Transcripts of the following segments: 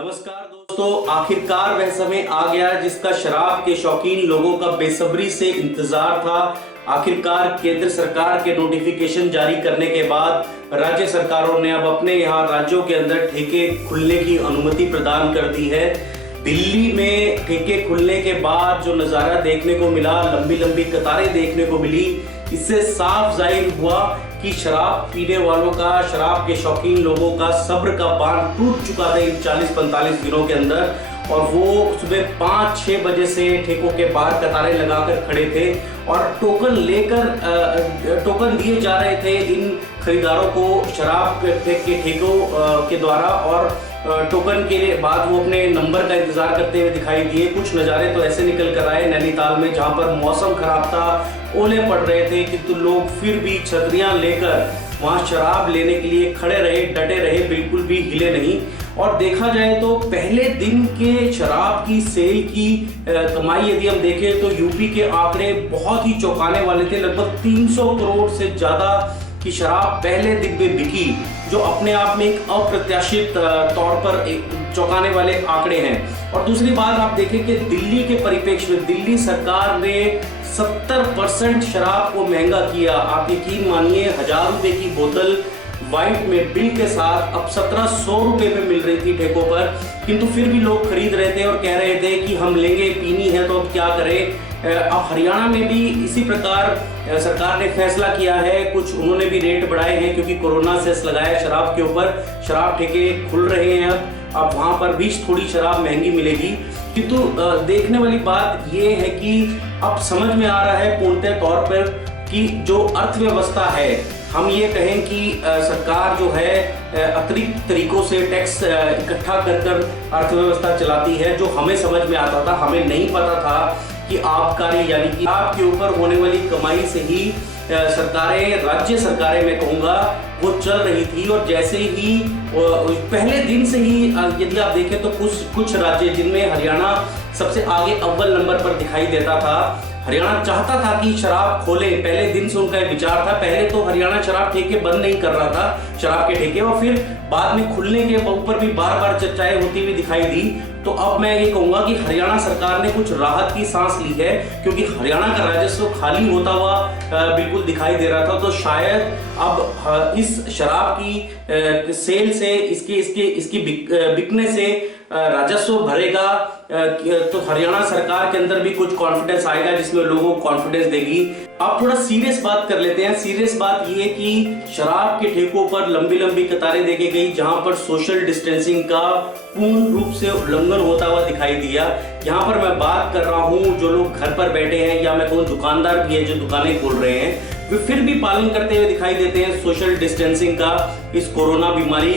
नमस्कार दोस्तों, आखिरकार वह समय आ गया जिसका शराब के शौकीन लोगों का बेसब्री से इंतजार था। आखिरकार केंद्र सरकार के नोटिफिकेशन जारी करने के बाद राज्य सरकारों ने अब अपने यहाँ राज्यों के अंदर ठेके खुलने की अनुमति प्रदान कर दी है। दिल्ली में ठेके खुलने के बाद जो नज़ारा देखने को मिला, लंबी लंबी कतारें देखने को मिली, इससे साफ जाहिर हुआ कि शराब पीने वालों का, शराब के शौकीन लोगों का सब्र का बांध टूट चुका था इन 40-45 दिनों के अंदर। और वो सुबह 5-6 बजे से ठेकों के बाहर कतारें लगाकर खड़े थे और टोकन दिए जा रहे थे इन खरीदारों को शराब के ठेकों के द्वारा। और टोकन के बाद वो अपने नंबर का इंतजार करते हुए दिखाई दिए। कुछ नज़ारे तो ऐसे निकल कर आए नैनीताल में, जहाँ पर मौसम खराब था, ओले पड़ रहे थे, किंतु लोग फिर भी छतरियां लेकर वहाँ शराब लेने के लिए खड़े रहे, डटे रहे, बिल्कुल भी हिले नहीं। और देखा जाए तो पहले दिन के शराब की सेल की कमाई यदि हम देखें तो यूपी के आंकड़े बहुत ही चौंकाने वाले थे। लगभग 300 करोड़ से ज़्यादा की शराब पहले दिन में बिकी, जो अपने आप में एक अप्रत्याशित तौर पर एक चौंकाने वाले आंकड़े हैं। और दूसरी बात आप देखें कि दिल्ली के परिप्रेक्ष्य में दिल्ली सरकार ने 70% शराब को महंगा किया। आप यकीन मानिए, 1000 रुपए की बोतल वाइट में बिल के साथ अब 1700 रुपए में मिल रही थी ठेकों पर, किंतु फिर भी लोग खरीद रहे थे और कह रहे थे कि हम लेंगे, पीनी है तो अब क्या करें। अब हरियाणा में भी इसी प्रकार सरकार ने फैसला किया है, कुछ उन्होंने भी रेट बढ़ाए हैं क्योंकि कोरोना सेस लगाया शराब के ऊपर। शराब ठेके खुल रहे हैं अब वहाँ पर भी थोड़ी शराब महंगी मिलेगी। किंतु देखने वाली बात ये है कि अब समझ में आ रहा है पूर्णतः तौर पर कि जो अर्थव्यवस्था है, हम ये कहें कि सरकार जो है अतिरिक्त तरीकों से टैक्स इकट्ठा कर अर्थव्यवस्था चलाती है। जो हमें समझ में आता था, हमें नहीं पता था कि आबकारी यानी कि आपके ऊपर होने वाली कमाई से ही सरकारें, राज्य सरकारें मैं कहूँगा, वो चल रही थी। और जैसे ही पहले दिन से ही यदि आप देखें तो कुछ राज्य, जिनमें हरियाणा सबसे आगे अव्वल नंबर पर दिखाई देता था, हरियाणा चाहता था कि शराब खोले। पहले दिन से उनका विचार था। पहले तो हरियाणा शराब ठेके बंद नहीं कर रहा था, शराब के ठेके, और फिर बाद में खुलने के ऊपर भी बार बार चर्चाएं होती हुई दिखाई दी। तो अब मैं ये कहूंगा कि हरियाणा सरकार ने कुछ राहत की सांस ली है, क्योंकि हरियाणा का राजस्व खाली होता हुआ बिल्कुल दिखाई दे रहा था। तो शायद अब इस शराब की सेल से, इसकी बिकने से राजस्व भरेगा, तो हरियाणा सरकार के अंदर भी कुछ कॉन्फिडेंस आएगा, जिसमें लोगों को कॉन्फिडेंस देगी। अब थोड़ा सीरियस बात कर लेते हैं। सीरियस बात ये कि शराब के ठेकों पर लंबी लंबी कतारें देखी गई, जहां पर सोशल डिस्टेंसिंग का पूर्ण रूप से उल्लंघन होता हुआ दिखाई दिया। यहाँ पर मैं बात कर रहा हूँ जो लोग घर पर बैठे हैं, या मैं कहूँ दुकानदार भी है जो दुकानें खोल रहे हैं, वे फिर भी पालन करते हुए दिखाई देते हैं सोशल डिस्टेंसिंग का, इस कोरोना बीमारी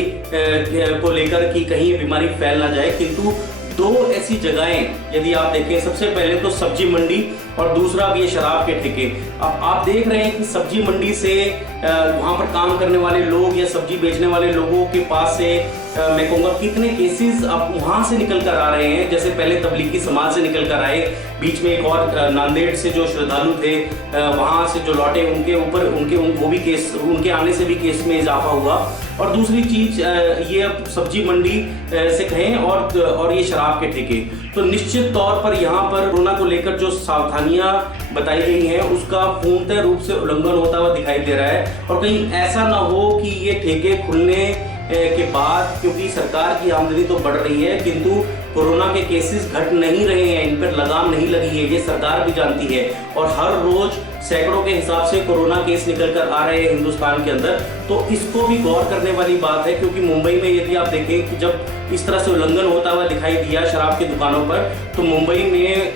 को लेकर कि कहीं ये बीमारी फैल ना जाए। किंतु दो ऐसी जगहें यदि आप देखें, सबसे पहले तो सब्जी मंडी और दूसरा भी ये शराब के ठेके। अब आप देख रहे हैं कि सब्जी मंडी से वहाँ पर काम करने वाले लोग या सब्जी बेचने वाले लोगों के पास से मैं कहूँगा कितने केसेस अब वहाँ से निकल कर आ रहे हैं। जैसे पहले तबलीगी समाज से निकल कर आए, बीच में एक और नांदेड़ से जो श्रद्धालु थे वहाँ से जो लौटे, उनके ऊपर वो भी केस, उनके आने से भी केस में इजाफा हुआ। और दूसरी चीज ये अब सब्जी मंडी से कहें और ये शराब के ठेके, तो निश्चित तौर पर यहाँ पर कोरोना को लेकर जो सावधानियां बताई गई हैं उसका पूर्णतः रूप से उल्लंघन होता हुआ दिखाई दे रहा है। और कहीं ऐसा ना हो कि ये ठेके खुलने के बाद, क्योंकि सरकार की आमदनी तो बढ़ रही है किंतु कोरोना के केसेस घट नहीं रहे हैं, इन पर लगाम नहीं लगी है, ये सरकार भी जानती है। और हर रोज सैकड़ों के हिसाब से कोरोना केस निकल कर आ रहे हैं हिंदुस्तान के अंदर। तो इसको भी गौर करने वाली बात है, क्योंकि मुंबई में यदि आप देखें कि जब इस तरह से उल्लंघन होता हुआ दिखाई दिया शराब की दुकानों पर, तो मुंबई में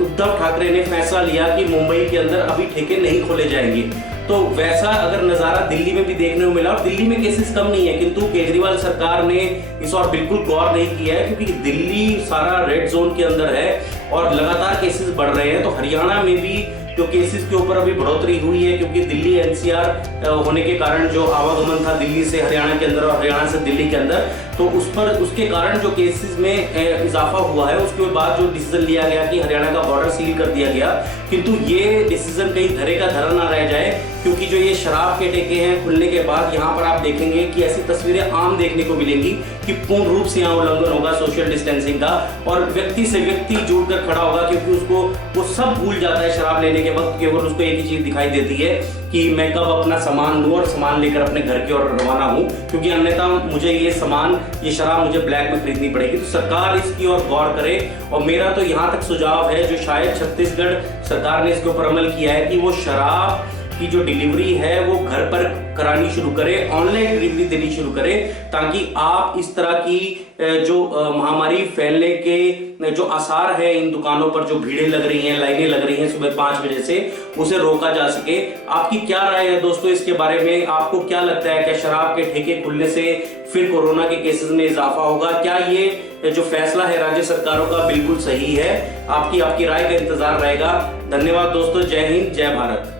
उद्धव ठाकरे ने फैसला लिया कि मुंबई के अंदर अभी ठेके नहीं खोले जाएंगे। तो वैसा अगर नज़ारा दिल्ली में भी देखने को मिला, और दिल्ली में केसेस कम नहीं है, किंतु केजरीवाल सरकार ने इस और बिल्कुल गौर नहीं किया है, क्योंकि दिल्ली सारा रेड जोन के अंदर है। और लगातार केसेस बढ़ रहे हैं। तो हरियाणा में भी जो केसेस के ऊपर अभी बढ़ोतरी हुई है, क्योंकि दिल्ली एनसीआर होने के कारण जो आवागमन था दिल्ली से हरियाणा के अंदर और हरियाणा से दिल्ली के अंदर, तो उसके कारण जो केसेस में इजाफा हुआ है, उसके बाद जो डिसीजन लिया गया कि हरियाणा का बॉर्डर सील कर दिया गया। किंतु ये डिसीजन कहीं धरे का धरा ना रह जाए, क्योंकि जो ये शराब के ठेके हैं खुलने के बाद यहाँ पर आप देखेंगे कि ऐसी तस्वीरें आम देखने को मिलेंगी कि पूर्ण रूप से यहाँ उल्लंघन होगा सोशल डिस्टेंसिंग का, और व्यक्ति से व्यक्ति जुड़कर खड़ा होगा, क्योंकि उसको वो सब भूल जाता है शराब लेने के वक्त। केवल उसको एक ही चीज दिखाई देती है कि मैं कब अपना सामान लूं और सामान लेकर अपने घर की ओर रवाना हूं, क्योंकि अन्यथा मुझे ये शराब मुझे ब्लैक में खरीदनी पड़ेगी। तो सरकार इसकी ओर गौर करे, और मेरा तो यहाँ तक सुझाव है, जो शायद छत्तीसगढ़ सरकार ने इसके ऊपर अमल किया है, कि वो शराब की जो डिलीवरी है वो घर पर करानी शुरू करे, ऑनलाइन डिलीवरी देनी शुरू करे, ताकि आप इस तरह की जो महामारी फैलने के जो आसार है इन दुकानों पर, जो भीड़ें लग रही हैं, लाइनें लग रही हैं सुबह 5 बजे से, उसे रोका जा सके। आपकी क्या राय है दोस्तों इसके बारे में? आपको क्या लगता है, क्या शराब के ठेके खुलने से फिर कोरोना के केसेस में इजाफा होगा? क्या ये जो फैसला है राज्य सरकारों का बिल्कुल सही है? आपकी राय का इंतजार रहेगा। धन्यवाद दोस्तों। जय हिंद, जय भारत।